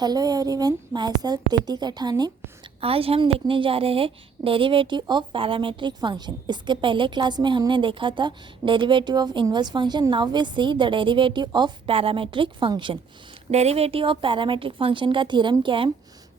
Hello everyone, my self प्रीति कठाने। आज हम देखने जा रहे हैं डेरिवेटिव ऑफ पैरामेट्रिक फंक्शन। इसके पहले क्लास में हमने देखा था derivative of inverse function. Now we see the derivative of parametric function. Derivative of parametric function का थ्योरम क्या है?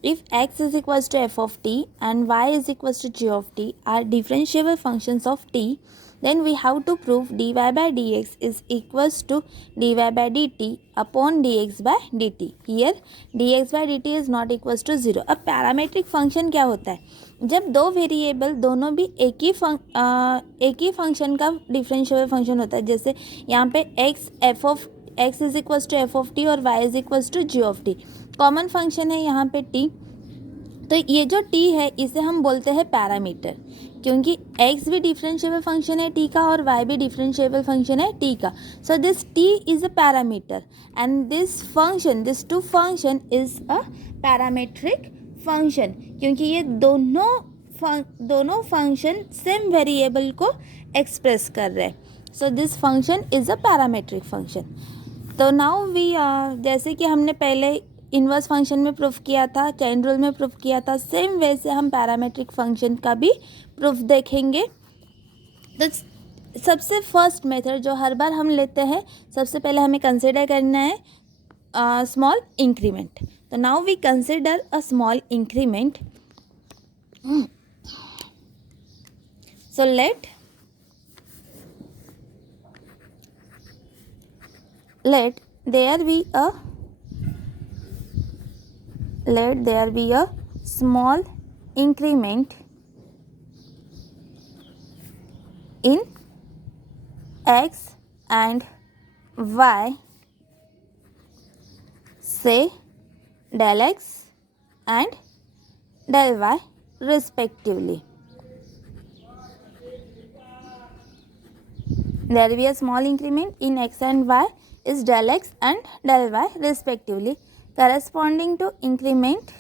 If x is equals to f of t and y is equals to g of t are differentiable functions of t, then we have to prove dy by dx is equals to dy by dt upon dx by dt. Here dx by dt is not equals to 0. अब parametric function क्या होता है? जब दो variable दोनों भी एक ही फंक्शन का डिफरेंशिएबल फंक्शन होता है। जैसे यहाँ पे x is equals to f of t और y is equals to g of t. Common function है यहाँ पे t, तो ये जो t है इसे हम बोलते हैं पैरामीटर, क्योंकि x भी डिफरेंशिएबल फंक्शन है t का और y भी डिफरेंशिएबल फंक्शन है t का। So this t is a parameter and this two function is a parametric function, क्योंकि ये दोनों फंक्शन सेम वेरिएबल को एक्सप्रेस कर रहे हैं। So this function is a parametric function. तो नाउ वी जैसे कि हमने पहले इन्वर्स फंक्शन में प्रूफ किया था, चेन रूल में प्रूफ किया था, सेम वे से हम पैरामेट्रिक फंक्शन का भी प्रूफ देखेंगे। तो सबसे फर्स्ट मेथड जो हर बार हम लेते हैं, सबसे पहले हमें कंसिडर करना है स्मॉल इंक्रीमेंट। तो now we consider a small increment. So let there be a small increment in x and y, say del x and del y respectively. There will be a small increment in x and y is del x and del y respectively, corresponding to increment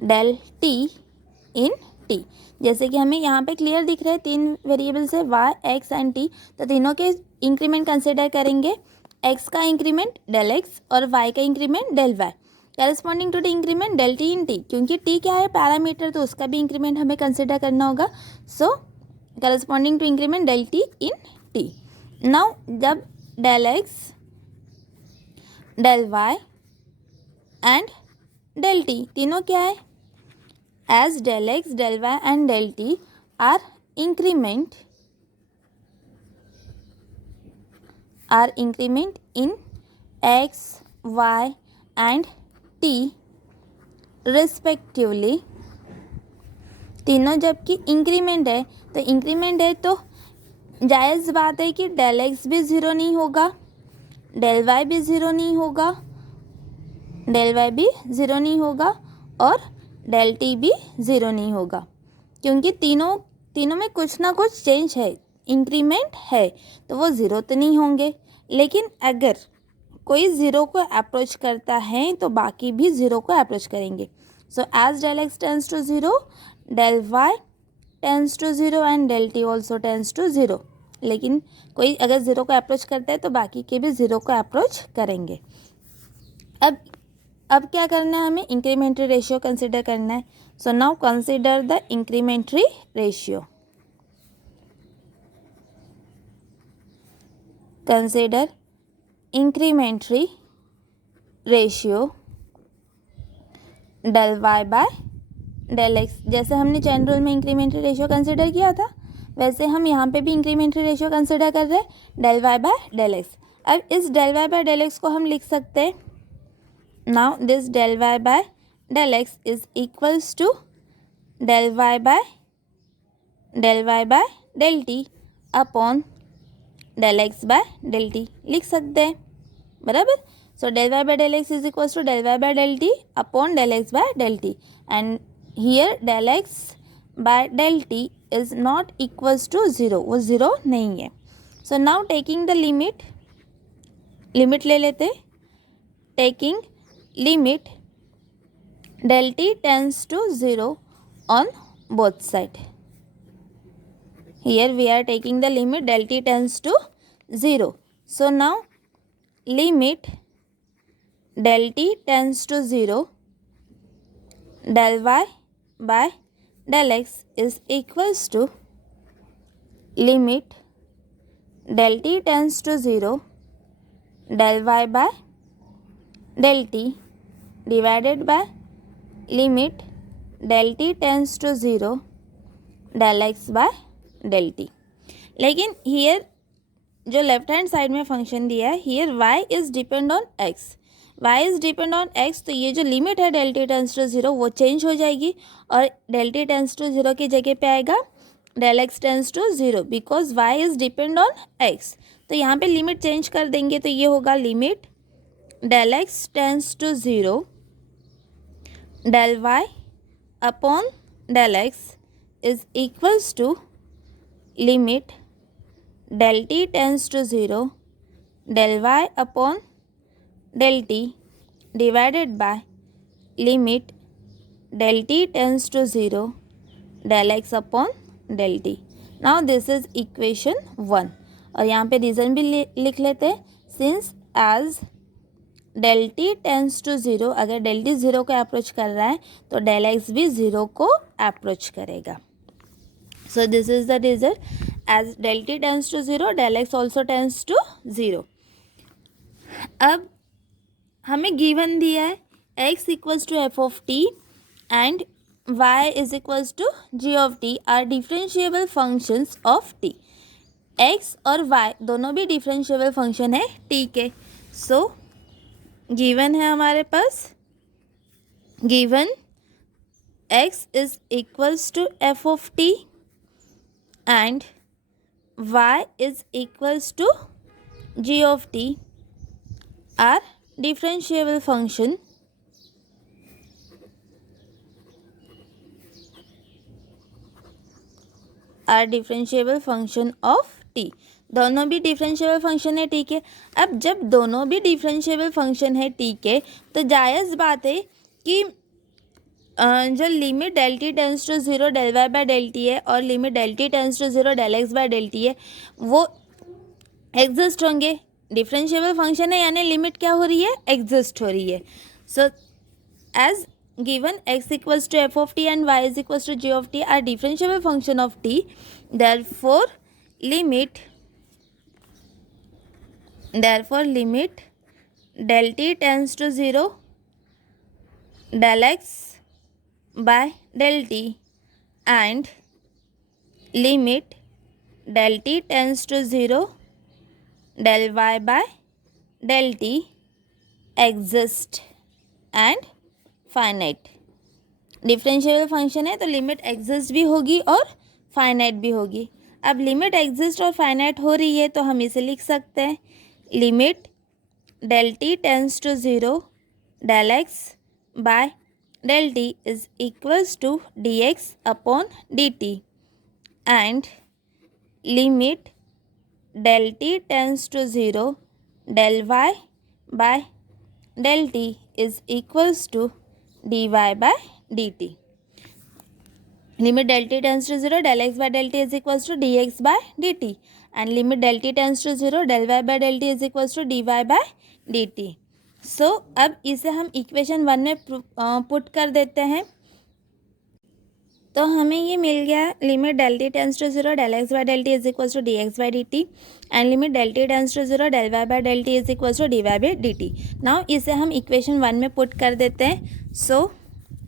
del t in t। जैसे कि हमें यहाँ पे clear दिख रहे हैं तीन variables है y, x एंड t, तो तीनों के इंक्रीमेंट कंसिडर करेंगे। x का इंक्रीमेंट del x और y का increment del y, corresponding to the increment del t in t, क्योंकि t क्या है पैरामीटर, तो उसका भी इंक्रीमेंट हमें कंसिडर करना होगा। So corresponding to increment del t in t। Now जब del x, del y and del t तीनों क्या है, as del x, del y and del t are increment in x, y and t respectively। तीनों जबकि increment है, तो increment है तो जायज़ बात है कि del x भी ज़ीरो नहीं होगा, del y भी ज़ीरो नहीं होगा, del y भी ज़ीरो नहीं होगा और del t भी ज़ीरो नहीं होगा, क्योंकि तीनों में कुछ ना कुछ चेंज है, इंक्रीमेंट है, तो वो ज़ीरो तो नहीं होंगे। लेकिन अगर कोई ज़ीरो को अप्रोच करता है तो बाकी भी ज़ीरो को अप्रोच करेंगे। So as del x tends to zero, del y tends to zero and del t also tends to zero. लेकिन कोई अगर ज़ीरो को अप्रोच करता है तो बाकी के भी ज़ीरो को अप्रोच करेंगे। अब क्या करना है, हमें इंक्रीमेंट्री रेशियो कंसिडर करना है। So now consider the incremental ratio. Consider incremental ratio del y by del x। जैसे हमने चेन रूल में इंक्रीमेंट्री रेशियो कंसिडर किया था, वैसे हम यहाँ पे भी इंक्रीमेंट्री रेशियो कंसिडर कर रहे हैं del y by del x। अब इस del y by del x को हम लिख सकते हैं, now this del y by del x is equals to del y by del t upon del x by del t लिख सकते हैं, बराबर। So del y by del x is equals to del y by del t upon del x by del t, and here del x by del t is not equals to zero, वो zero नहीं है। So now taking the limit ले लेते, taking limit del t tends to 0 on both sides. Here we are taking the limit del t tends to 0. So now limit del t tends to 0, del y by del x is equals to limit del t tends to 0, del y by del t divided by limit del t tends to 0, del x by del t. लेकिन here जो left hand side में function दिया है, here y is depend on x, y is depend on x, तो ये जो limit है del t tends to 0 वो चेंज हो जाएगी और del t टेंस टू 0 की जगह पे आएगा del x tends to 0 because y is depend on x. तो यहाँ पे लिमिट चेंज कर देंगे तो ये होगा limit del x tends to 0, del y upon del x is equals to limit del t tends to 0, del y upon del t divided by limit del t tends to 0, del x upon del t. Now this is equation 1 और यहाँ पे reason भी लिख लेते हैं. Since as del t tends to 0, अगर del t 0 को approach कर रहा है तो del x भी 0 को अप्रोच करेगा. So this is the result. As del t tends to 0, del x also tends to 0. अब हमें गिवन दिया है x equals to f of t and y is equals to g of t are differentiable functions of t. x और y दोनों भी differentiable function है t के. सो given है हमारे पास, given x is equals to f of t and y is equals to g of t are differentiable function of t. दोनों भी डिफरेंशिएबल फंक्शन है t के. अब जब दोनों भी डिफरेंशिएबल फंक्शन है t के तो जायज़ बात है कि जो limit del t tends to 0 del y by del t है और limit del t tends to 0 del x by del t है वो एग्जिस्ट होंगे. डिफरेंशिएबल फंक्शन है यानी लिमिट क्या हो रही है, एग्जिस्ट हो रही है. So as given x equals to f of t and y is equals to g of t are differentiable function of t, therefore limit del t tends to 0, del x by del t and limit del t tends to 0, del y by del t exist and finite. Differentiable function है तो limit exist भी होगी और finite भी होगी. अब limit exist और finite हो रही है तो हम इसे लिख सकते हैं limit del t tends to 0, del x by del t is equals to dx upon dt and limit del t tends to 0, del y by del t is equals to dy by dt. Limit del t tends to 0, del x by del t is equals to dx by dt and limit del t tends to 0, del y by del t is equals to dy by dt. सो अब इसे हम equation 1 में put कर देते हैं तो हमें ये मिल गया limit del t tends to 0, del x by del t is equals to dx by dt and limit del t tends to 0, del y by del t is equals to dy by dt. Now इसे हम equation 1 में put कर देते हैं. सो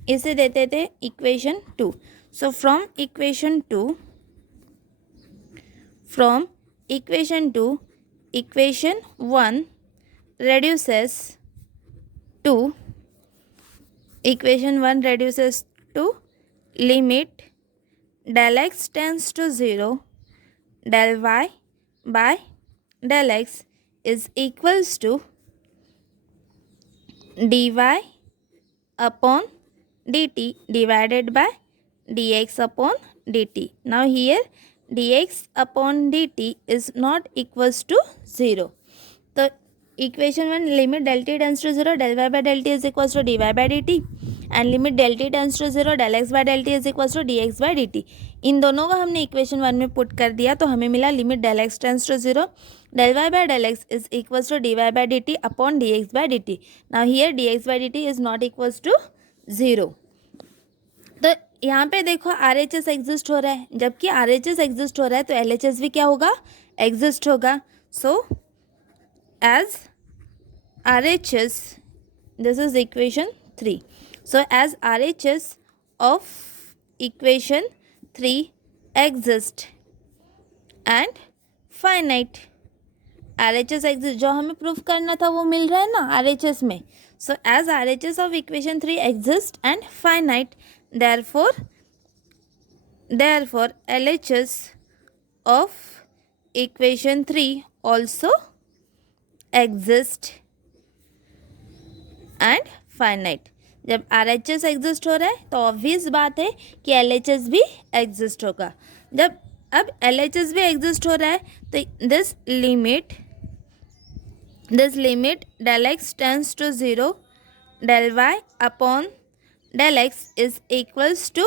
इसे देते थे equation 2. So from equation 2 equation 1 reduces to equation 1 reduces to limit del x tends to 0, del y by del x is equals to dy upon dt divided by dx upon dt. Now here dx upon dt is not equals to 0. तो equation 1 limit del t tends to 0, del y by del t is equals to dy by dt and limit del t tends to 0 del x by del t is equal to d x by d t. इन दोनों का हमने equation 1 में put कर दिया तो हमें मिला limit del x tends to 0 del y by del x is equals to dy by dt upon dx by dt. Now here dx by dt is not equals to 0. तो यहाँ पे देखो RHS एग्जिस्ट हो रहा है, जबकि RHS exist हो रहा है तो LHS भी क्या होगा, एग्जिस्ट होगा. So as RHS, this is equation 3. So as RHS of equation 3 exist and finite, RHS exist, जो हमें प्रूफ करना था वो मिल रहा है ना RHS में. So as RHS of equation 3 exist and finite, therefore LHS of equation 3 also exist and finite. जब RHS एग्जिस्ट हो रहा है तो ऑब्वियस बात है कि LHS भी एग्जिस्ट होगा. जब अब LHS भी एग्जिस्ट हो रहा है तो this limit del x tends to 0 del y upon del x is equals to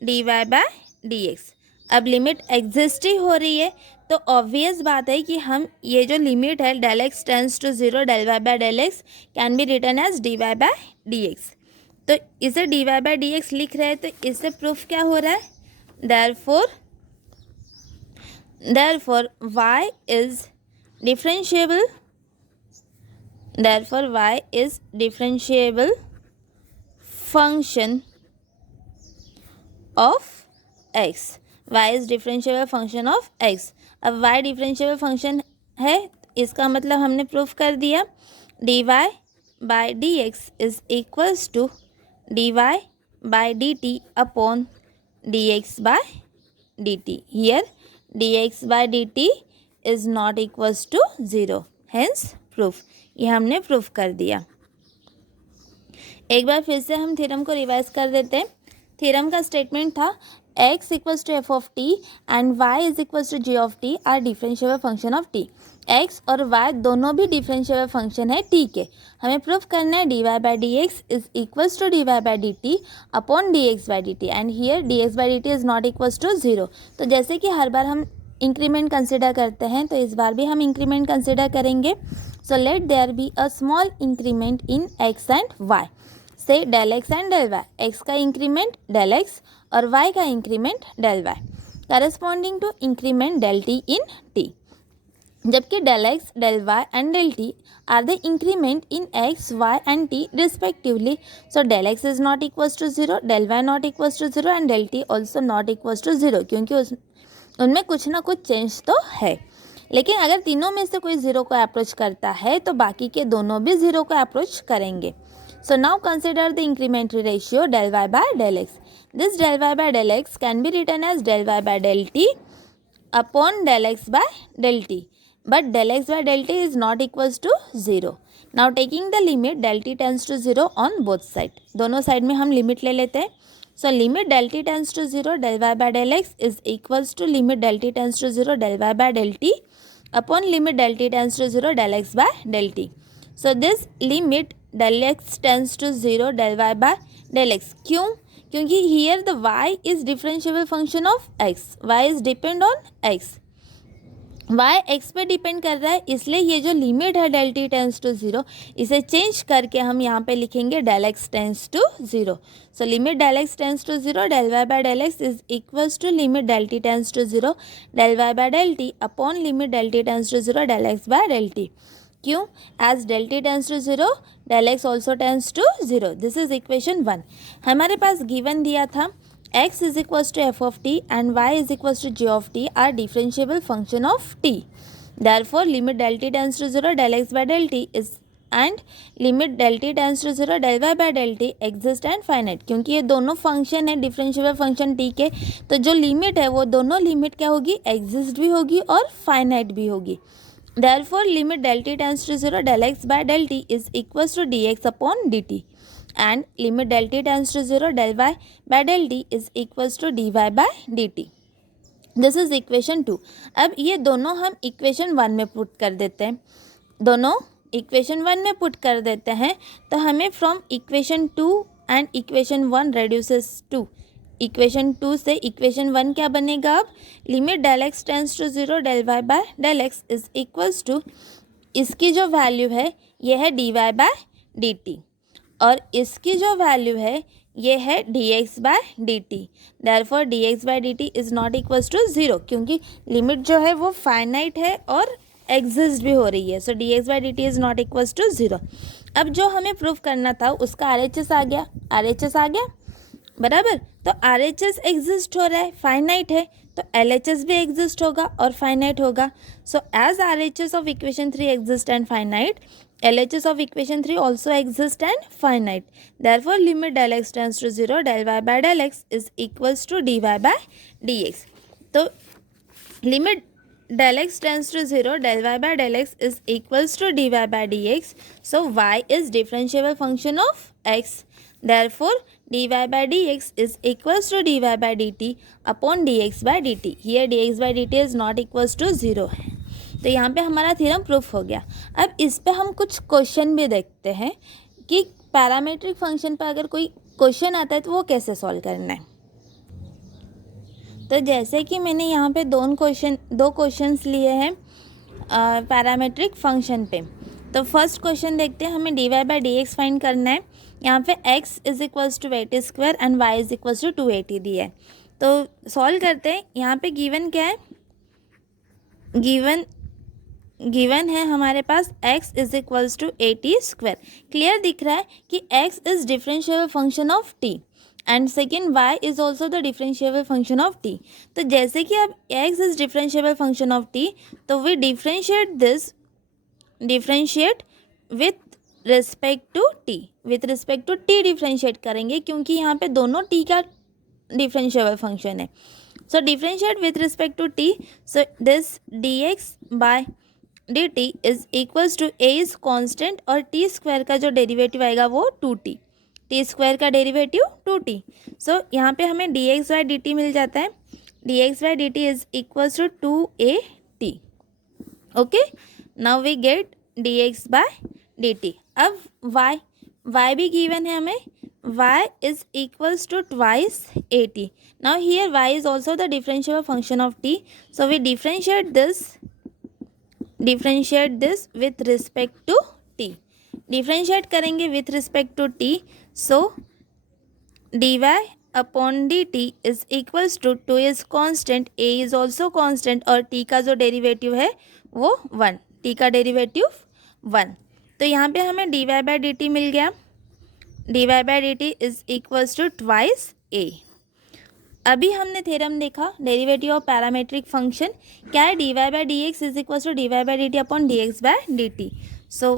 dy by dx. अब लिमिट एग्जिस्ट ही हो रही है तो ऑब्वियस बात है कि हम ये जो लिमिट है del x tends to 0 del y by del x can be written as dy by dx. तो इसे dy by dx लिख रहे हैं तो इससे प्रूफ क्या हो रहा है, therefore y is differentiable, function of x. y is differentiable function of x. अब y differentiable function है, इसका मतलब हमने प्रूफ कर दिया dy by dx is equals to dy by dt upon dx by dt. Here dx by dt is not equals to 0, hence proof. ये हमने proof कर दिया. एक बार फिर से हम थ्योरम को रिवाइज कर देते हैं. थ्योरम का स्टेटमेंट था x equals to f of t and y is equals to g of t are differentiable function of t. x और y दोनों भी डिफरेंशिएबल फंक्शन है टी के. हमें प्रूफ करना है d y by d x is equals to d y by d t upon d x by d t and here d x by d t is not equals to 0. तो जैसे कि हर बार हम increment consider करते हैं तो इस बार भी हम इंक्रीमेंट कंसिडर करेंगे. So let there be a small increment in x and y. से del x and del y, x का इंक्रीमेंट डेल एक्स और वाई का increment del y corresponding to increment del t in t. जबकि del x, del y and del t are the increment in x, y and t respectively. So del x is not equals to 0, del y not equals to 0 and del t also not equals to 0, क्योंकि उनमें कुछ ना कुछ change तो है. लेकिन अगर तीनों में से कोई 0 को अप्रोच करता है तो बाकी के दोनों भी 0 को अप्रोच करेंगे. So now consider the incrementary ratio del y by del x. This del y by del x can be written as del y by del t upon del x by del t. But del x by del t is not equals to 0. Now taking the limit del t tends to 0 on both sides. दोनों side में हम limit ले लेते हैं. So limit del t tends to 0 del y by del x is equals to limit del t tends to 0 del y by del t upon limit del t tends to 0 del x by del t. So this limit del x tends to 0 del y by del x. क्यों? क्योंकि here the y is differentiable function of x. y is depend on x. y x पे depend कर रहा है, इसलिए ये जो limit है del t tends to 0 इसे चेंज करके हम यहाँ पे लिखेंगे del x tends to 0. So limit del x tends to 0 del y by del x is equals to limit del t tends to 0 del y by del t upon limit del t tends to 0 del x by del t. क्यों? As del t tends to 0 del x also tends to 0. This is equation 1. हमारे पास given दिया था x is equals to f of t and y is equals to g of t are differentiable function of t. Therefore limit del t tends to 0 del x by del t is and limit del t tends to 0 del y by del t exist and finite. क्योंकि ये दोनों function है differentiable function t के, तो जो limit है वो दोनों लिमिट क्या होगी, एग्जिस्ट भी होगी और फाइनाइट भी होगी. Therefore, limit del t tends to 0 del x by del t is equals to dx upon dt and limit del t tends to 0 del y by del t is equals to dy by dt. This is equation 2. अब ये दोनों हम equation 1 में put कर देते हैं. दोनों equation 1 में पुट कर देते हैं तो हमें from equation 2 and equation 1 reduces to equation 2 से इक्वेशन 1 क्या बनेगा अब, limit del x tends to 0 del y by del x is equals to, इसकी जो वैल्यू है ये है d y by d t और इसकी जो वैल्यू है ये है d x by d t. Therefore d x by d t is not equals to 0, क्योंकि लिमिट जो है वो फाइनाइट है और एग्जिस्ट भी हो रही है। So d x by d t is not equals to 0। अब जो हमें प्रूफ करना था उसका आर एच एस आ गया, आर एच एस आ गया बराबर। तो आर एच एस एग्जिस्ट हो रहा है, फाइनाइट है, तो एल एच एस भी एग्जिस्ट होगा और फाइनाइट होगा। So as R H S of equation 3 exist and finite, LHS of equation 3 also exist and finite. Therefore, limit del x tends to 0 del y by del x is equals to dy by dx. तो limit del x tends to 0 del y by del x is equals to dy by dx. So, y is differentiable function of x. Therefore, dy by dx is equals to dy by dt upon dx by dt. Here dx by dt is not equals to 0. तो यहाँ पे हमारा theorem proof हो गया। अब इस पे हम कुछ क्वेश्चन भी देखते हैं कि पैरामीट्रिक फंक्शन पर अगर कोई क्वेश्चन आता है तो वो कैसे सॉल्व करना है। तो जैसे कि मैंने यहाँ पे दो क्वेश्चंस लिए हैं पैरामीट्रिक फंक्शन पे। तो फर्स्ट क्वेश्चन देखते हैं, हमें d y by d x find करना है। यहाँ पे x is equals to 80 square and y is equals to 280 दिया है। तो सॉल्व करते हैं। यहाँ पे गिवन क्या है, गिवन है हमारे पास x is equals to 80 square. Clear दिख रहा है कि x is differentiable function of t and second y is also the differentiable function of t। तो जैसे कि अब x is differentiable function of t, तो we differentiate with respect to t, with respect to t differentiate करेंगे क्योंकि यहाँ पे दोनों t का डिफरेंशिएबल फंक्शन है। So differentiate with respect to t, so this dx by dt is equals to a is constant और t square का जो डेरिवेटिव आएगा वो 2t, t स्क्वायर का डेरिवेटिव 2t। सो यहाँ पे हमें dx बाई dt मिल जाता है, dx by dt is equals to 2at। Okay, now we get dx by dt। अब y भी गिवन है हमें, y is equals to twice at। Now here y is also the differentiable function of t, so we differentiate this with respect to t, differentiate करेंगे with respect to t। So dy upon dt is equals to 2 is constant, a is also constant और t का जो derivative है वो 1, t का derivative 1। तो यहाँ पे हमें dy बाई dt मिल गया, dy by dt is equals to twice a। अभी हमने थ्योरम देखा डेरिवेटिव ऑफ पैरामीट्रिक फंक्शन क्या है, d y by d x is equal to d y by d t upon d x by d t. So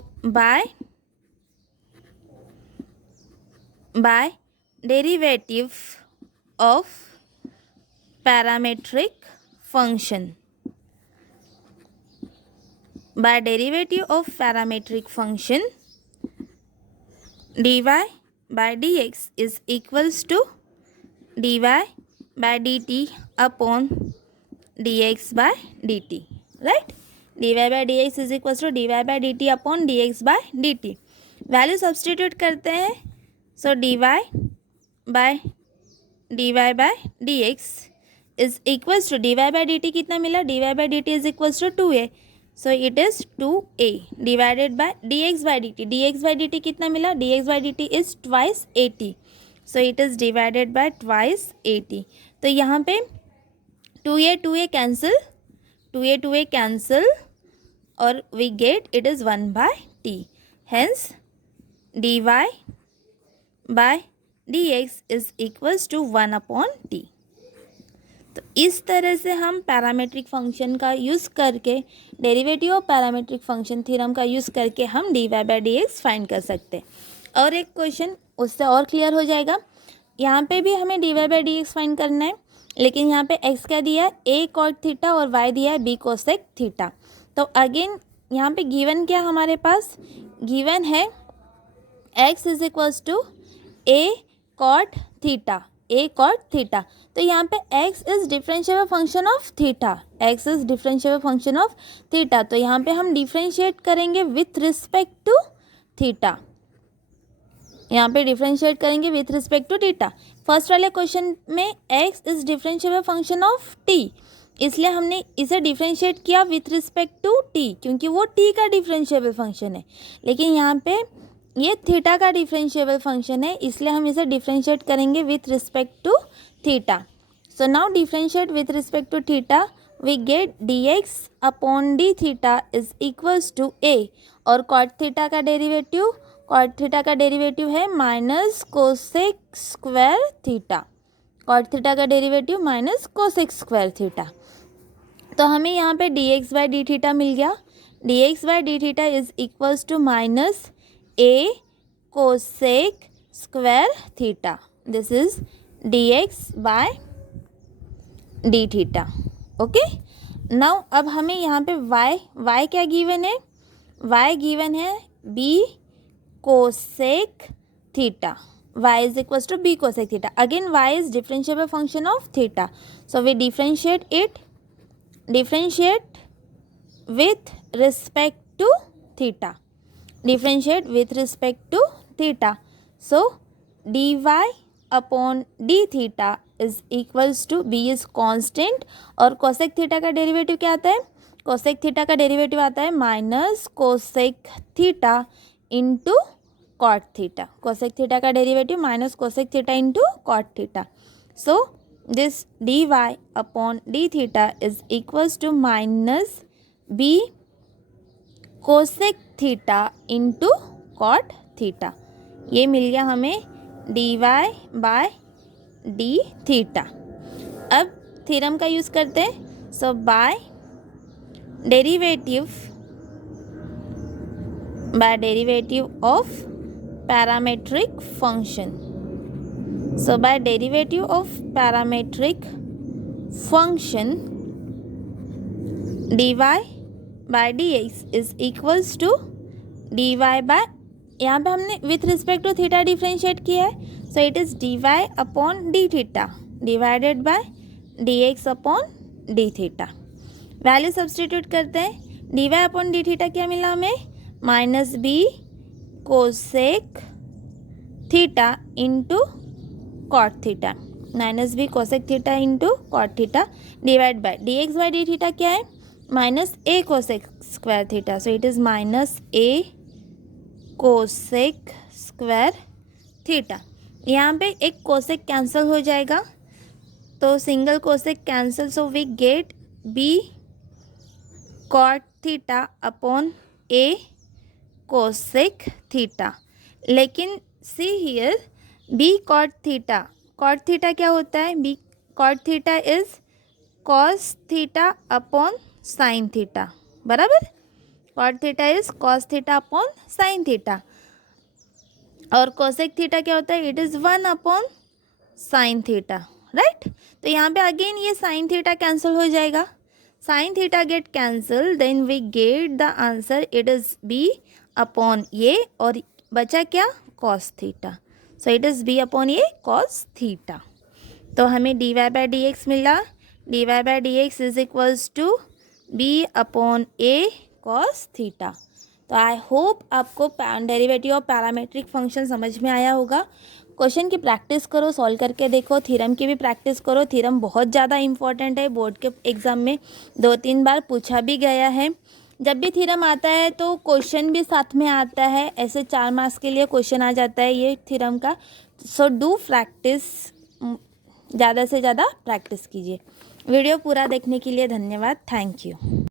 by derivative of parametric function, by derivative of parametric function dy by d x is equals to dy by dt upon dx by dt, right? dy by dx is equals to dy by dt upon dx by dt। Value substitute करते हैं। So dy by dx is equals to dy by dt कितना मिला, dy by dt is equals to 2a, so it is 2a divided by dx by dt, dx by dt कितना मिला, dx by dt is twice 80, so it is divided by twice 80। तो यहाँ पे 2a cancel, 2a cancel और we get it is 1 by t, hence dy by dx is equals to 1 upon t। तो इस तरह से हम पैरामीट्रिक फंक्शन का यूज़ करके, derivative of parametric function theorem का यूज़ करके हम dy बाय dx फाइंड कर सकते हैं। और एक क्वेश्चन उससे और क्लियर हो जाएगा। यहाँ पे भी हमें dy by d x find करना है, लेकिन यहाँ पे x क्या दिया है, a cot थीटा और y दिया है b कोसेक थीटा। तो अगेन यहाँ पे गिवन क्या हमारे पास, गिवन है x is equals to a cot theta, a cot theta. तो यहाँ पे x is differentiable function of theta, x is differentiable function of theta. तो यहाँ पे हम डिफरेंशिएट करेंगे विथ रिस्पेक्ट टू थीटा, यहाँ पे डिफ्रेंशिएट करेंगे with respect to theta. First वाले क्वेश्चन में x is differentiable function of t, इसलिए हमने इसे डिफ्रेंशिएट किया विथ रिस्पेक्ट टू t, क्योंकि वो t का डिफरेंशिएबल फंक्शन है। लेकिन यहाँ पे ये थीटा का डिफरेंशिएबल फंक्शन है, इसलिए हम इसे डिफ्रेंशिएट करेंगे with respect to theta. So now differentiate with respect to theta, we get dx upon d theta is equals to a, और कॉट थीटा का डेरिवेटिव है minus cosec square theta. Cot theta का derivative minus cosec square theta. तो हमें यहाँ पे dx by d theta मिल गया। dx by d theta is equals to minus a cosec square theta. This is dx by d theta. Okay, now अब हमें यहाँ पे y क्या गिवन है? y गिवन है b cosec theta. y is equals to b cosec theta. Again y is differentiable function of theta, so we differentiate with respect to theta. So dy upon d theta is equals to b is constant, और cosec theta का derivative क्या आता है? cosec theta का derivative आता है minus cosec theta into cot theta. Cosec theta का derivative minus cosec theta into cot theta. So this d y upon d theta is equals to minus b cosec theta into cot theta. ये मिल गया हमें d y by d theta. अब theorem का use करते हैं। So by derivative of parametric function. So by derivative of parametric function, dy by dx is equals to dy by, यहाँ पे हमने with respect to theta differentiate किया है, so it is dy upon d theta divided by dx upon d theta. Value substitute करते हैं। dy upon d theta क्या मिला हमें? Minus b cosec theta into cot theta, minus b cosec theta into cot theta divide by d x by d theta क्या है? Minus a cosec square theta, so it is minus a cosec square theta. यहाँ पे एक cosec cancel हो जाएगा, तो single cosec cancel, so we get b cot theta upon a cosec theta. लेकिन see here b cot theta क्या होता है? B cot theta is cos theta upon sine theta, बराबर। Cot theta is cos theta upon sine theta, और cosec theta क्या होता है? It is 1 upon sine theta, right. तो यहाँ पे अगेन ये साइन थीटा कैंसिल हो जाएगा, sine theta get cancel, then we get the answer, it is b upon ये, और बचा क्या? Cos theta, so it is b upon ये कॉस थीटा। तो हमें d y by d x मिला, d y by d x is equals to b upon a cos theta. तो I hope आपको डेरिवेटिव ऑफ पैरामेट्रिक फंक्शन समझ में आया होगा। क्वेश्चन की प्रैक्टिस करो, सॉल्व करके देखो, थ्योरम की भी प्रैक्टिस करो। थ्योरम बहुत ज़्यादा इंपॉर्टेंट है, बोर्ड के एग्ज़ाम में 2-3 बार पूछा भी गया है। जब भी थ्योरम आता है तो क्वेश्चन भी साथ में आता है, ऐसे 4 मार्क्स के लिए क्वेश्चन आ जाता है ये थ्योरम का। सो डू प्रैक्टिस, ज़्यादा से ज़्यादा प्रैक्टिस कीजिए। वीडियो पूरा देखने के लिए धन्यवाद। Thank you.